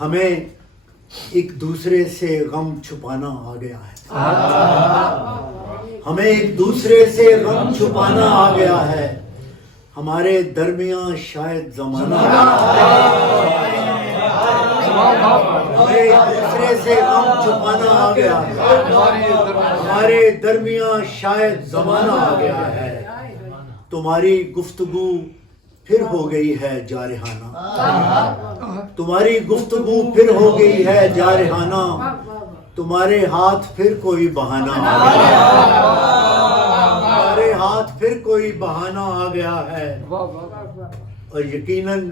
ہمیں ایک دوسرے سے غم چھپانا آ گیا ہے. ہمیں ایک دوسرے سے غم چھپانا آ گیا ہے. ہمارے درمیان شاید زمانہ ہمیں ایک دوسرے سے غم چھپانا آ گیا ہے. ہمارے درمیان شاید زمانہ آ گیا ہے. تمہاری گفتگو پھر ہو گئی ہے جارحانہ. تمہاری گفتگو پھر ہو گئی ہے جارحانہ. تمہارے ہاتھ پھر کوئی بہانہ آ گیا. تمہارے ہاتھ پھر کوئی بہانہ آ گیا ہے. اور یقیناً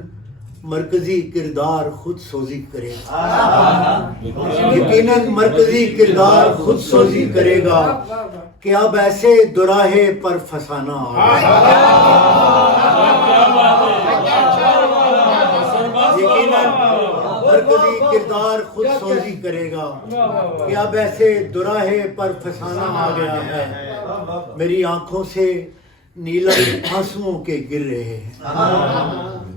مرکزی کردار خود سوزی کرے گا. یقیناً مرکزی کردار خود سوزی کرے گا کہ اب ایسے دوراہے پر فسانہ آ گیا. یقیناً مرکزی کردار خود سوزی کرے گا کہ اب ایسے دوراہے پر فسانہ آ گیا ہے. میری آنکھوں سے نیلم آنسوؤں کے گر رہے ہیں.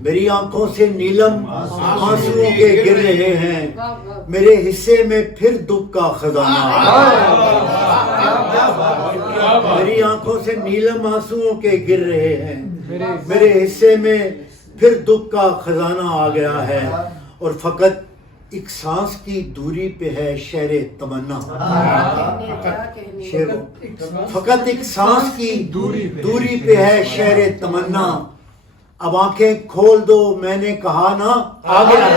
میری آنکھوں سے نیلم آنسوؤں کے گر رہے ہیں. میرے حصے میں پھر دکھ کا خزانہ آ گیا. میری آنکھوں سے نیلم آنسوؤں کے گر رہے ہیں. میرے حصے میں پھر دکھ کا خزانہ آ گیا ہے. اور فقط ایک سانس کی دوری پہ ہے شہر تمنا. فقط ایک سانس کی دوری پہ ہے شہر تمنا. اب آنکھیں کھول دو میں نے کہا نا آ گیا.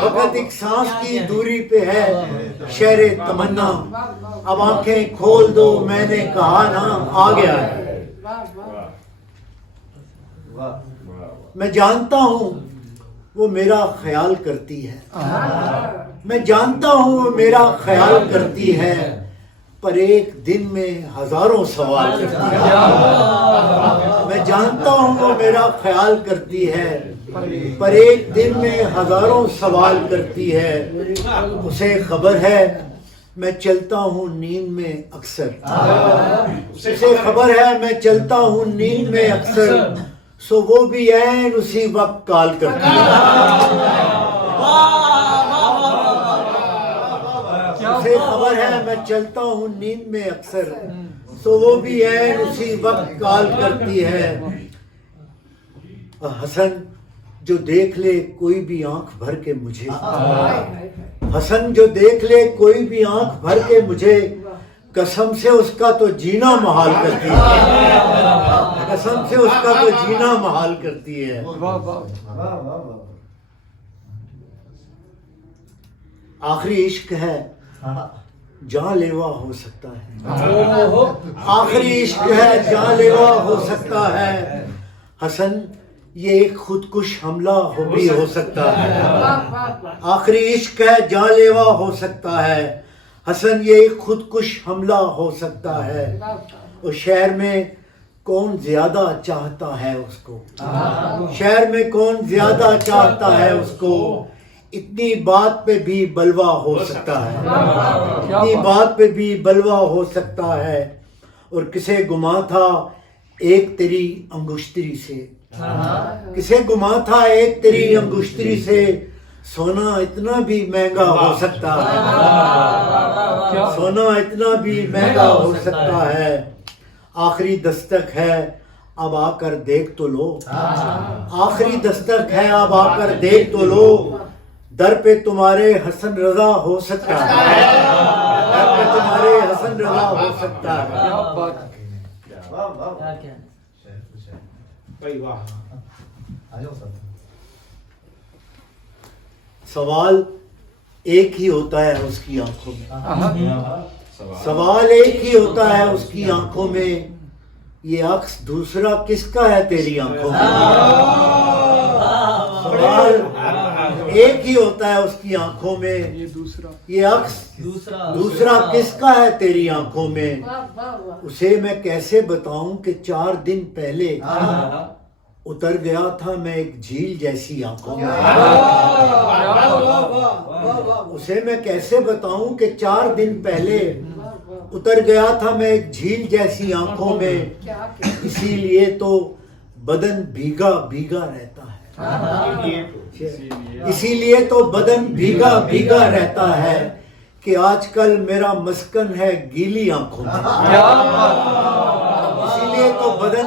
فقط ایک سانس کی دوری پہ ہے شہر تمنا. اب آنکھیں کھول دو میں نے کہا نا آ گیا ہے. میں جانتا ہوں وہ میرا خیال کرتی ہے. میں جانتا ہوں وہ میرا خیال کرتی ہے. پر ایک دن میں ہزاروں سوال کرتی ہے. میں جانتا ہوں وہ میرا خیال کرتی ہے. پر ایک دن میں ہزاروں سوال کرتی ہے. اسے خبر ہے میں چلتا ہوں نیند میں اکثر. اسے خبر ہے میں چلتا ہوں نیند میں اکثر. سو وہ بھی عین اسی وقت کال کرتی ہے. اسے خبر ہے میں چلتا ہوں نیند میں اکثر. سو وہ بھی عین اسی وقت کال کرتی ہے. حسن جو دیکھ لے کوئی بھی آنکھ بھر کے مجھے. حسن جو دیکھ لے کوئی بھی آنکھ بھر کے مجھے. قسم سے اس کا تو جینا محال کرتی ہے. قسم سے اس کا تو جینا محال کرتی ہے. آخری عشق ہے جان لیوا ہو سکتا ہے. آخری عشق ہے جان لیوا ہو سکتا ہے. حسن یہ ایک خودکش حملہ بھی ہو سکتا ہے. آخری عشق ہے جان لیوا ہو سکتا ہے. حسن یہ ایک خودکش حملہ ہو سکتا ہے. اور شہر میں کون زیادہ چاہتا ہے اس کو. شہر میں کون زیادہ چاہتا ہے اس کو. اتنی بات پہ بھی بلوا ہو سکتا ہے. اتنی بات پہ بھی بلوا ہو سکتا ہے. اور کسے گما تھا ایک تیری انگشتری سے. کسے گما تھا ایک تیری انگشتری سے. سونا اتنا بھی مہنگا ہو سکتا ہے. سونا اتنا بھی مہنگا ہو سکتا ہے. آخری دستک ہے اب آ کر دیکھ تو لو. آخری دستک ہے اب آ کر دیکھ تو لو. در پہ تمہارے حسن رضا ہو سکتا ہے. در پہ تمہارے حسن رضا ہو سکتا ہے. سوال ایک ہی ہوتا ہے اس کی آنکھوں میں. سوال ایک ہی ہوتا ہے اس کی آنکھوں میں. یہ عکس دوسرا کس کا ہے تیری آنکھوں میں. سوال ایک ہی ہوتا ہے اس کی آنکھوں میں. یہ عکس دوسرا کس کا ہے تیری آنکھوں میں. اسے میں کیسے بتاؤں کہ 4 دن پہلے اتر گیا تھا میں ایک جھیل جیسی آنکھوں میں. اسے میں کیسے بتاؤں کہ 4 دن پہلے اتر گیا تھا میں ایک جھیل جیسی آنکھوں میں. اسی لیے تو بدن بھیگا بھیگا رہتا ہے. اسی لیے تو بدن بھیگا بھیگا رہتا ہے کہ آج کل میرا مسکن ہے گیلی آنکھوں میں. اسی لیے تو بدن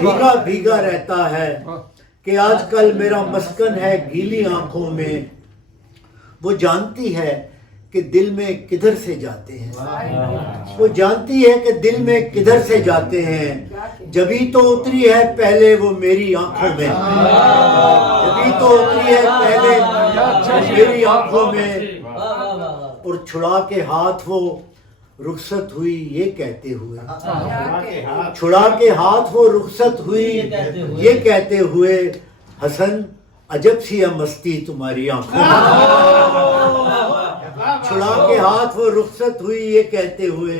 بھیگا بھیگا رہتا ہے کہ آج کل میرا مسکن ہے گیلی آنکھوں میں. وہ جانتی ہے کہ دل میں کدھر سے جاتے ہیں, وہ جانتی ہے کہ دل میں کدھر سے جاتے ہیں. جبھی تو اتری ہے پہلے وہ میری آنکھوں میں, جبھی تو اتری ہے پہلے میری آنکھوں میں. اور چھڑا کے ہاتھ وہ رخصت ہوئی یہ کہتے ہوئے, چھڑا کے ہاتھ وہ رخصت ہوئی یہ کہتے ہوئے, حسن عجب سی ہے مستی تمہاری آنکھوں میں. چھڑا کے ہاتھ وہ رخصت ہوئی یہ کہتے ہوئے,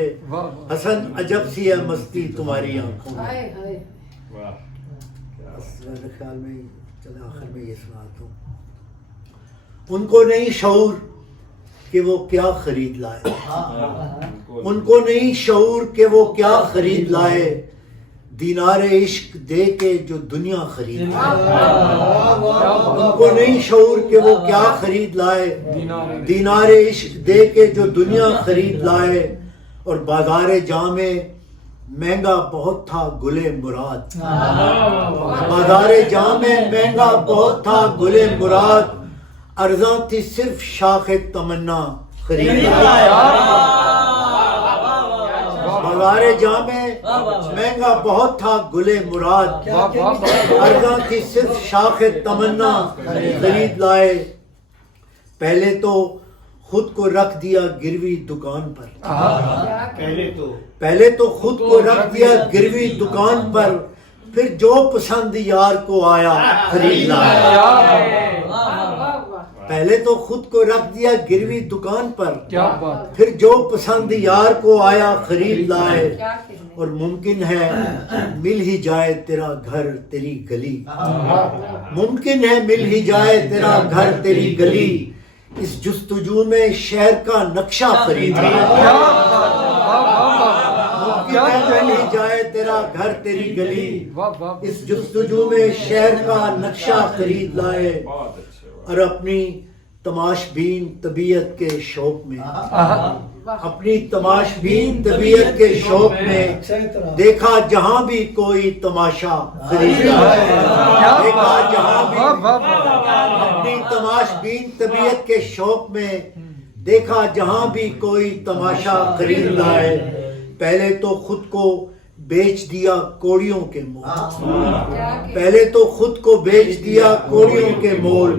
حسن عجب سی ہے مستی تمہاری آنکھوں میں. میرے خیال میں چلے آخر میں یہ سناتا ہوں. ان کو نہیں شعور کہ وہ کیا خرید لائے, ان کو نہیں شعور کہ وہ کیا خرید لائے, دینار عشق دے کے جو دنیا خرید لائے. ان کو نہیں شعور کہ وہ کیا خرید لائے, دینار عشق دے کے جو دنیا خرید لائے. اور بازار جامع مہنگا بہت تھا گلے مراد, بازار جامع مہنگا بہت تھا گلے مراد, ارزاں تھی صرف شاخ تمنا خرید لائے. بازار جامع مہنگا بہت تھا گلے مراد, ارزاں تھی صرف شاخ تمنا خرید لائے. پہلے تو خود کو رکھ دیا گروی دکان پر, پہلے تو خود کو رکھ دیا گروی دکان پر, پھر جو پسند یار کو آیا خرید لائے. پہلے تو خود کو رکھ دیا گروی دکان پر, پھر جو پسند یار کو آیا خرید لائے. اور ممکن ہے مل ہی جائے تیرا گھر تیری گلی, ممکن ہے مل ہی جائے تیرا گھر تیری گلی, اس جستجو میں شہر کا نقشہ خرید لائے. ممکن ہے مل ہی جائے تیرا گھر تیری گلی, اس جستجو میں شہر کا نقشہ خرید لائے. اور اپنی تماش بین طبیعت کے شوق میں, اپنی تماش بین طبیعت کے شوق میں, دیکھا جہاں بھی کوئی تماشا خرید لائے. دیکھا جہاں بھی, اپنی تماش بین طبیعت کے شوق میں, دیکھا جہاں بھی کوئی تماشا خرید لائے. پہلے تو خود کو بیچ دیا کوڑیوں کے مول, پہلے تو خود کو بیچ دیا کوڑیوں کے مول,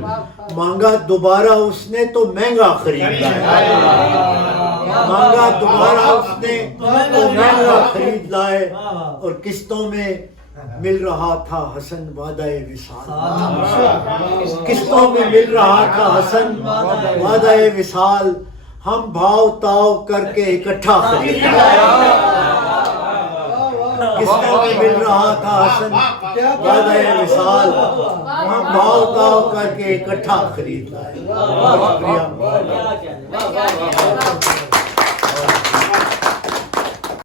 مانگا دوبارہ اس نے تو مہنگا خرید لائے. مانگا دوبارہ اس نے تو مہنگا خرید لائے. اور قسطوں میں مل رہا تھا حسن وعدہ وصال, قسطوں میں مل رہا تھا حسن وعدہ وصال, ہم بھاؤ تاؤ کر کے اکٹھا خرید لائے. قسطوں میں مل رہا تھا حسن وعدہ وصال, ہم بھاؤ تاؤ کر کے اکٹھا خرید لائے. بہت شکریہ.